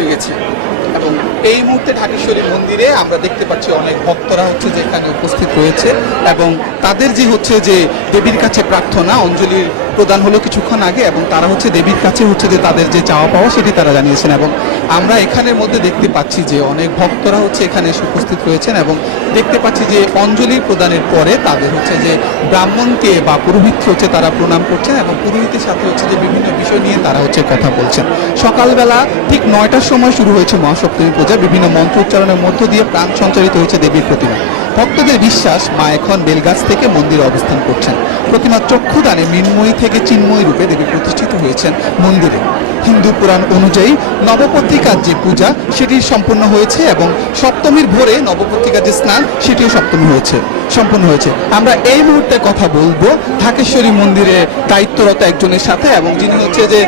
হয়ে গেছে। এবং এই মুহূর্তে ঢাকেশ্বরী মন্দিরে আমরা দেখতে পাচ্ছি অনেক ভক্তরা হচ্ছে যে এখানে উপস্থিত রয়েছে এবং তাদের যে হচ্ছে যে দেবীর কাছে প্রার্থনা, অঞ্জলির প্রদান হলো কিছুক্ষণ আগে এবং তারা হচ্ছে দেবীর কাছে হচ্ছে যে তাদের যে চাওয়া পাওয়া সেটি তারা জানিয়েছেন এবং আমরা এখানের মধ্যে দেখতে পাচ্ছি যে অনেক ভক্তরা হচ্ছে এখানে এসে উপস্থিত রয়েছেন এবং দেখতে পাচ্ছি যে অঞ্জলি প্রদানের পরে তাদের হচ্ছে যে ব্রাহ্মণকে বা পুরোহিতকে হচ্ছে তারা প্রণাম করছেন এবং পুরোহিতের সাথে হচ্ছে যে বিভিন্ন বিষয় নিয়ে তারা হচ্ছে কথা বলছেন। সকালবেলা ঠিক নয়টার সময় শুরু হয়েছে মহাসপ্তমী পূজা, বিভিন্ন মন্ত্র উচ্চারণের মধ্য দিয়ে প্রাণ সঞ্চারিত হয়েছে দেবীর প্রতিমা। ভক্তদের বিশ্বাস মা এখন বেলগাছ থেকে মন্দিরে অবস্থান করছেন। প্রতিমা চক্ষুদানে মৃন্ময়ী থেকে চিন্ময়ী রূপে দেবী প্রতিষ্ঠিত হয়েছেন মন্দিরে। হিন্দু পুরাণ অনুযায়ী নবপত্রিকার যে পূজা, সেটি সম্পূর্ণ হয়েছে এবং সপ্তমীর ভোরে নবপত্রিকার যে স্নান, সেটিও সপ্তমী হয়েছে, সম্পূর্ণ হয়েছে। আমরা এই মুহূর্তে কথা বলব ঢাকেশ্বরী মন্দিরে দায়িত্বরত একজনের সাথে এবং যিনি হচ্ছে যে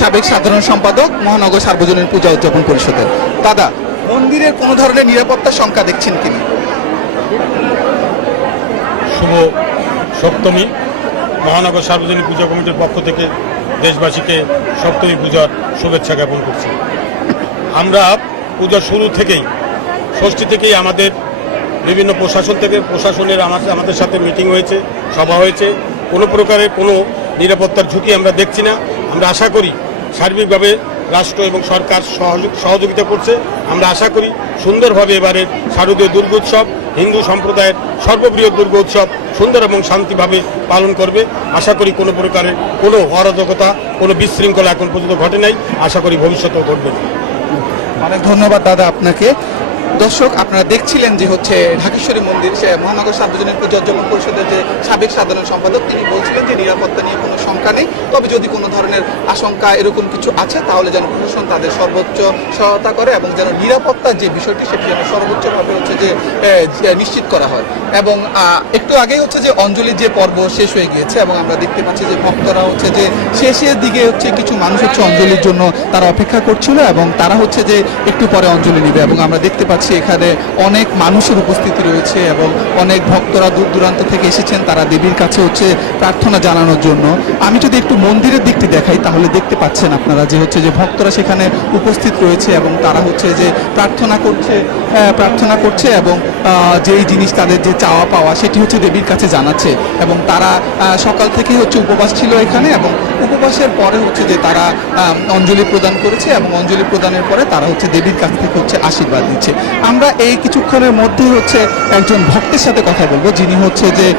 সাবেক সাধারণ সম্পাদক মহানগর সার্বজনীন পূজা উদযাপন পরিষদের। দাদা মন্দিরের কোনো ধরনের নিরাপত্তা সংখ্যা দেখছেন কিনা? শুভ সপ্তমী। মহানগর সার্বজনীন পূজা কমিটির পক্ষ থেকে দেশবাসীকে সপ্তমী পূজার শুভেচ্ছা জ্ঞাপন করছি। আমরা পূজা শুরু থেকেই, ষষ্ঠী থেকেই আমাদের বিভিন্ন প্রশাসন থেকে, প্রশাসনের আমাদের সাথে মিটিং হয়েছে, সভা হয়েছে। কোনো প্রকারের কোনো নিরাপত্তার ঝুঁকি আমরা দেখছি না। আমরা আশা করি সার্বিকভাবে রাষ্ট্র এবং সরকার সহযোগ- সহযোগিতা করছে। আমরা আশা করি সুন্দরভাবে এবারের শারদীয় দুর্গোৎসব হিন্দু সম্প্রদায়ের সর্ববৃহৎ দুর্গ উৎসব সুন্দর এবং শান্তিভাবে পালন করবে। আশা করি কোনো প্রকারের কোনো অরাজকতা, কোনো বিশৃঙ্খলা এখন পর্যন্ত ঘটে নাই। আশা করি ভবিষ্যতেও ঘটবে। অনেক ধন্যবাদ দাদা আপনাকে। দর্শক, আপনারা দেখছিলেন যে হচ্ছে ঢাকেশ্বরী মন্দির, সে মহানগর সার্বজনীন উদযাপন পরিষদের যে সাবেক সাধারণ সম্পাদক, তিনি বলছিলেন যে নিরাপত্তা নিয়ে কোনো শঙ্কা নেই। তবে যদি কোনো ধরনের আশঙ্কা এরকম কিছু আছে, তাহলে যেন প্রশাসন তাদের সর্বোচ্চ সহায়তা করে এবং যেন নিরাপত্তার যে বিষয়টি, সেটি যেন সর্বোচ্চভাবে হচ্ছে যে নিশ্চিত করা হয়। এবং একটু আগেই হচ্ছে যে অঞ্জলির যে পর্ব শেষ হয়ে গিয়েছে এবং আমরা দেখতে পাচ্ছি যে ভক্তরা হচ্ছে যে শেষের দিকে হচ্ছে কিছু মানুষ হচ্ছে অঞ্জলির জন্য তারা অপেক্ষা করছিল এবং তারা হচ্ছে যে একটু পরে অঞ্জলি নেবে এবং আমরা দেখতে পাচ্ছি এখানে অনেক মানুষের উপস্থিতি রয়েছে এবং অনেক ভক্তরা দূর দূরান্ত থেকে এসেছেন তারা দেবীর কাছে হচ্ছে প্রার্থনা জানানোর জন্য। আমি যদি একটু মন্দিরের দিকটি দেখাই তাহলে দেখতে পাচ্ছেন আপনারা যে হচ্ছে যে ভক্তরা সেখানে উপস্থিত রয়েছে এবং তারা হচ্ছে যে প্রার্থনা করছে আহ, প্রার্থনা করছে এবং যেই জিনিস তাদের যে চাওয়া পাওয়া সেটি হচ্ছে দেবীর কাছে জানাচ্ছে এবং তারা সকাল থেকে হচ্ছে উপবাস ছিল এখানে এবং উপবাসের পরে হচ্ছে যে তারা অঞ্জলি প্রদান করেছে এবং অঞ্জলি প্রদানের পরে তারা হচ্ছে দেবীর কাছ থেকে হচ্ছে আশীর্বাদ দিচ্ছে আমরা এই কিছুক্ষণের মধ্যে হচ্ছে একজন ভক্তের সাথে কথা বলব, যিনি হচ্ছে যে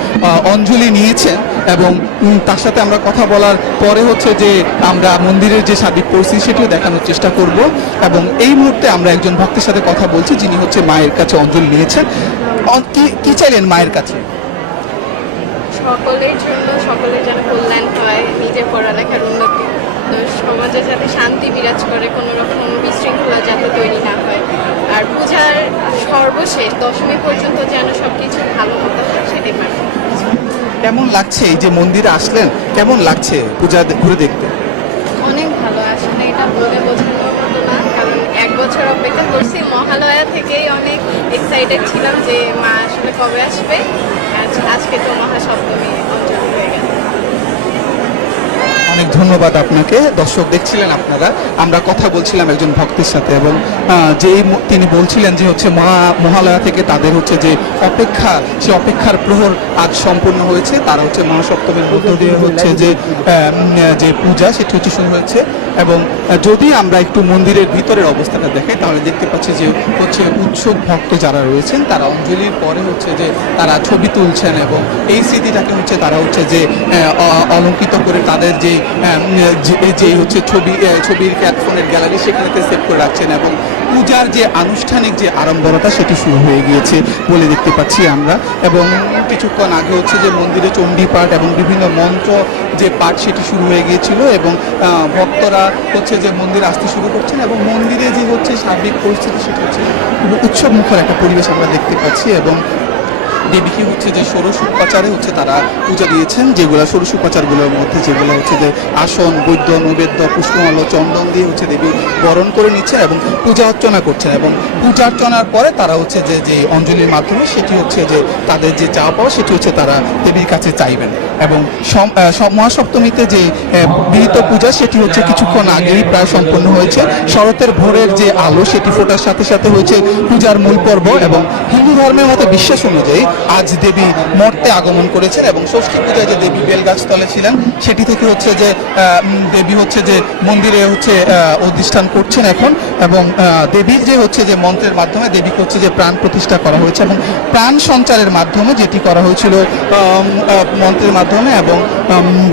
অঞ্জলি নিয়েছেন এবং তার সাথে আমরা কথা বলার পরে হচ্ছে যে, আমরা মন্দিরের যে সার্বিক পরিস্থিতি সেটিও দেখানোর চেষ্টা করব এবং এই মুহূর্তে আমরা একজন ভক্তের সাথে কথা বলছি, যিনি হচ্ছে মায়ের কাছে অঞ্জলি নিয়েছেন। কি- চাইলেন মায়ের কাছে? সকলের জন্য সকলের যেন কল্যাণ হয়, নিজের পড়ালেখার উন্নতি সমাজে যাতে শান্তি বিরাজ করে কোনো রকম বিশৃঙ্খলা যাতে তৈরি না হয় আর পূজার সর্বশেষ দশমী পর্যন্ত যেন সব কিছু ভালো মতো হয় সেটাই কেমন লাগছে এই যে মন্দিরে আসলেন? কেমন লাগছে পূজা ঘুরে দেখতে? অনেক ভালো আসলে এটা বলে বোঝানোর মতো না কারণ এক বছর অপেক্ষা করছি মহালয়া থেকেই অনেক এক্সাইটেড ছিলাম যে মা আসলে কবে আসবে। আজকে তো মহাসপ্তমী অঞ্চল হয়ে গেল অনেক ধন্যবাদ আপনাকে। দর্শক, দেখছিলেন আপনারা? আমরা কথা বলছিলাম একজন ভক্তের সাথে এবং যেই তিনি বলছিলেন যে হচ্ছে মহা, মহালয়া থেকে তাদের হচ্ছে যে অপেক্ষা, সে অপেক্ষার প্রহর আজ সম্পূর্ণ হয়েছে। তারা হচ্ছে মহাসপ্তমীর মধ্য দিয়ে হচ্ছে যে যে পূজা, সেটি হচ্ছে শুরু হয়েছে। এবং যদি আমরা একটু মন্দিরের ভিতরের অবস্থাটা দেখাই, তাহলে দেখতে পাচ্ছি যে হচ্ছে উৎসব ভক্ত যারা রয়েছেন, তারা অঞ্জলির পরে হচ্ছে যে তারা ছবি তুলছেন এবং এই স্মৃতিটাকে হচ্ছে তারা হচ্ছে যে অলঙ্কিত করে তাদের যে যে- যে হচ্ছে ছবি ছবির ফোনের গ্যালারি সেখানেতে সেভ করে রাখছেন এবং পূজার যে আনুষ্ঠানিক যে আড়ম্বরতা সেটি শুরু হয়ে গিয়েছে বলে দেখতে পাচ্ছি আমরা। এবং কিছুক্ষণ আগে হচ্ছে যে মন্দিরে চণ্ডী পাঠ এবং বিভিন্ন মন্ত্র যে পাঠ সেটি শুরু হয়ে গিয়েছিল এবং ভক্তরা হচ্ছে যে মন্দির আসতে শুরু করছেন এবং মন্দিরে যে হচ্ছে সার্বিক পরিস্থিতি সেটি হচ্ছে খুব উৎসব মুখর একটা পরিবেশ আমরা দেখতে পাচ্ছি এবং দেবীকে হচ্ছে যে ষোড়শ উপাচারে হচ্ছে তারা পূজা দিয়েছেন, যেগুলো ষোড়শ উপাচারগুলোর মধ্যে যেগুলো হচ্ছে যে আসন, বৈদ্য, নৈবেদ্য পুষ্পমাল চন্দন দিয়ে হচ্ছে দেবী বরণ করে নিচ্ছে এবং পূজা অর্চনা করছে এবং পূজা অর্চনার পরে তারা হচ্ছে যে যে অঞ্জলির মাধ্যমে সেটি হচ্ছে যে তাদের যে চাওয়া পাওয়া সেটি হচ্ছে তারা দেবীর কাছে চাইবেন। এবং মহাসপ্তমীতে যে বিহিত পূজা সেটি হচ্ছে কিছুক্ষণ আগেই প্রায় সম্পন্ন হয়েছে। শরতের ভোরের যে আলো সেটি ফোটার সাথে সাথে হয়েছে পূজার মূল পর্ব এবং হিন্দু ধর্মের মতো বিশ্বাস অনুযায়ী আজ দেবী মর্তে আগমন করেছেন এবং ষষ্ঠী পূজায় যে দেবী বেলগাছতলে ছিলেন, সেটি থেকে হচ্ছে যে দেবী হচ্ছে যে মন্দিরে হচ্ছে অধিষ্ঠান করছেন এখন এবং দেবীর যে হচ্ছে যে মন্ত্রের মাধ্যমে দেবী হচ্ছে যে প্রাণ প্রতিষ্ঠা করা হয়েছে এবং প্রাণ সঞ্চারের মাধ্যমে যেটি করা হয়েছিল মন্ত্রের মাধ্যমে এবং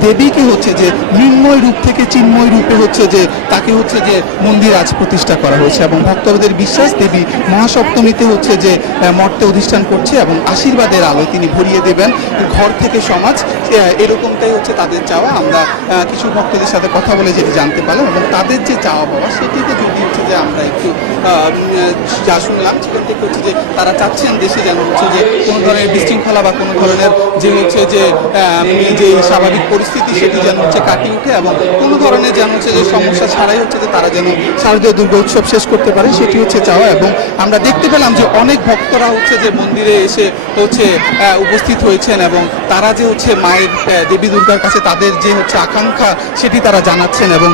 দেবীকে হচ্ছে যে মৃন্ময় রূপ থেকে চিন্ময় রূপে হচ্ছে যে তাকে হচ্ছে যে মন্দির আজ প্রতিষ্ঠা করা হয়েছে এবং ভক্তদের বিশ্বাস দেবী মহাসপ্তমীতে হচ্ছে যে মর্তে অধিষ্ঠান করছে এবং আশীর্বাদের আলোয় তিনি ভরিয়ে দেবেন ঘর থেকে সমাজ। এরকমটাই হচ্ছে তাদের চাওয়া। আমরা কিছু ভক্তদের সাথে কথা বলে যেটি জানতে পারলাম এবং তাদের যে চাওয়া পাওয়া সেটিতে যদি হচ্ছে যে আমরা একটু যা শুনলাম সেখান থেকে হচ্ছে যে তারা চাচ্ছেন দেশে যেন হচ্ছে যে কোনো ধরনের বিশৃঙ্খলা বা কোনো ধরনের যে হচ্ছে যে যে স্বাভাবিক পরিস্থিতি সেটি যেন হচ্ছে কাটিয়ে উঠে এবং কোনো ধরনের যেন হচ্ছে যে সমস্যা ছাড়াই হচ্ছে যে তারা যেন শারদীয় দুর্গা উৎসব শেষ করতে পারে সেটি হচ্ছে চাওয়া। এবং আমরা দেখতে পেলাম যে অনেক ভক্তরা হচ্ছে যে মন্দিরে এসে হচ্ছে উপস্থিত হয়েছেন এবং তারা যে হচ্ছে মায়ের দেবী দুর্গার কাছে তাদের যে হচ্ছে আকাঙ্ক্ষা সেটি তারা জানাচ্ছেন এবং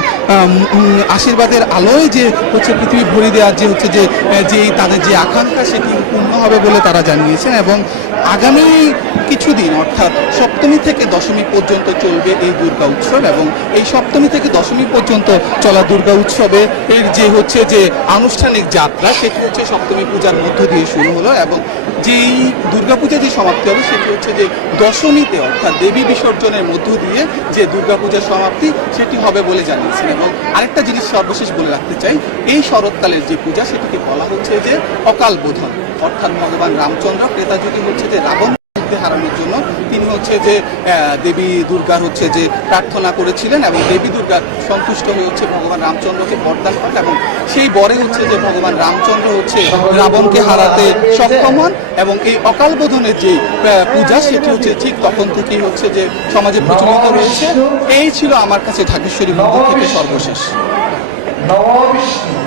আশীর্বাদের আলোয় যে হচ্ছে পৃথিবী ভরি দেওয়ার যে হচ্ছে যে আহ, যে তাদের যে আকাঙ্ক্ষা সেটি পূর্ণ হবে বলে তারা জানিয়েছেন। এবং আগামী কিছুদিন, অর্থাৎ সপ্তমী থেকে দশমী পর্যন্ত চলবে এই দুর্গা উৎসব এবং এই সপ্তমী থেকে দশমী পর্যন্ত চলা দুর্গা উৎসবে এর যে হচ্ছে যে আনুষ্ঠানিক যাত্রা, সেটি হচ্ছে সপ্তমী পূজার মধ্য দিয়ে শুরু হলো এবং যেই দুর্গাপূজা যে সমাপ্তি হবে, সেটি হচ্ছে যে দশমীতে, অর্থাৎ দেবী বিসর্জনের মধ্য দিয়ে যে দুর্গাপূজার সমাপ্তি, সেটি হবে বলে জানিয়েছেন। এবং আরেকটা জিনিস সর্বশেষ বলে রাখতে চাই, এই শরৎকালের যে পূজা, সেটিকে বলা হচ্ছে যে অকাল বোধন, অর্থাৎ ভগবান রামচন্দ্র ক্রেতা যদি হচ্ছে যে রাবণ যুদ্ধে হারানোর জন্য তিনি হচ্ছে যে দেবী দুর্গার হচ্ছে যে প্রার্থনা করেছিলেন এবং দেবী দুর্গা সন্তুষ্ট হয়ে হচ্ছে ভগবান রামচন্দ্রকে বরদান করেন এবং সেই বরে হচ্ছে যে ভগবান রামচন্দ্র হচ্ছে রাবণকে হারাতে সক্ষম হন এবং এই অকাল বোধনের যে পূজা সেটি হচ্ছে ঠিক তখন থেকেই হচ্ছে যে সমাজে প্রচলিত রয়েছে। এই ছিল আমার কাছে ঢাকেশ্বরী মন্দির থেকে সর্বশেষ। নববিষ্ণু